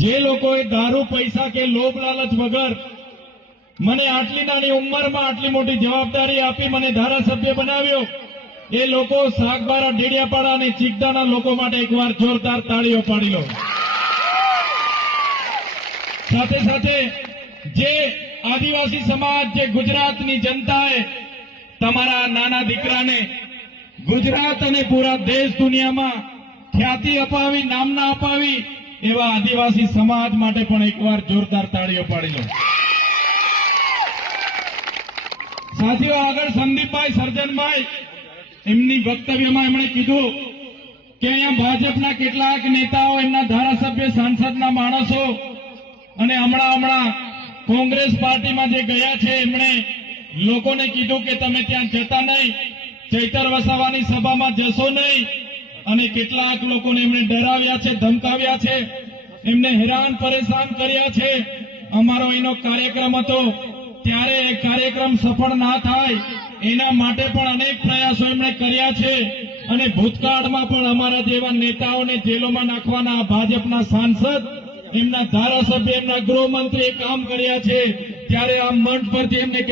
જે લોકોએ દારૂ પૈસા કે લોભ લાલચ વગર મને આટલી નાની ઉંમરમાં આટલી મોટી જવાબદારી આપી મને ધારાસભ્ય બનાવ્યો, એ લોકો સાગબારા, ડેડિયાપાડા અને ચીકદાના લોકો માટે એકવાર જોરદાર તાળીઓ પાડી લો। સાથે સાથે જે આદિવાસી સમાજ, જે ગુજરાતની જનતાએ તમારા નાના દીકરાને ગુજરાત અને પૂરા દેશ દુનિયામાં ખ્યાતિ અપાવી, નામના અપાવી, એવા આદિવાસી સમાજ માટે પણ એકવાર જોરદાર તાળીઓ પાડી લો। સાથીઓ, આગળ સંદીપભાઈ સર્જનભાઈ એમની વક્તવ્યમાં એમણે કીધું કે અહીંયા ભાજપના કેટલાક નેતાઓ, એમના ધારાસભ્ય, સાંસદના માણસો અને હમણાં કોંગ્રેસ પાર્ટીમાં જે ગયા છે એમણે લોકોને કીધું કે તમે ત્યાં જતા નહીં, ચૈતર વસાવાની સભામાં જશો નહીં, અને કેટલાક લોકોને એમણે ડરાવ્યા છે, ધમકાવ્યા છે, એમને હેરાન પરેશાન કર્યા છે। અમારો એનો કાર્યક્રમ હતો, ત્યારે એ કાર્યક્રમ સફળ ના થાય એના માટે પણ અનેક પ્રયાસો એમણે કર્યા છે, અને ભૂતકાળમાં પણ અમારા જેવા નેતાઓને જેલોમાં નાખવાના ભાજપના સાંસદ, એમના ધારાસભ્ય, એમના ગૃહમંત્રીએ કામ કર્યા છે। ત્યારે આ મંચ પરથી એમને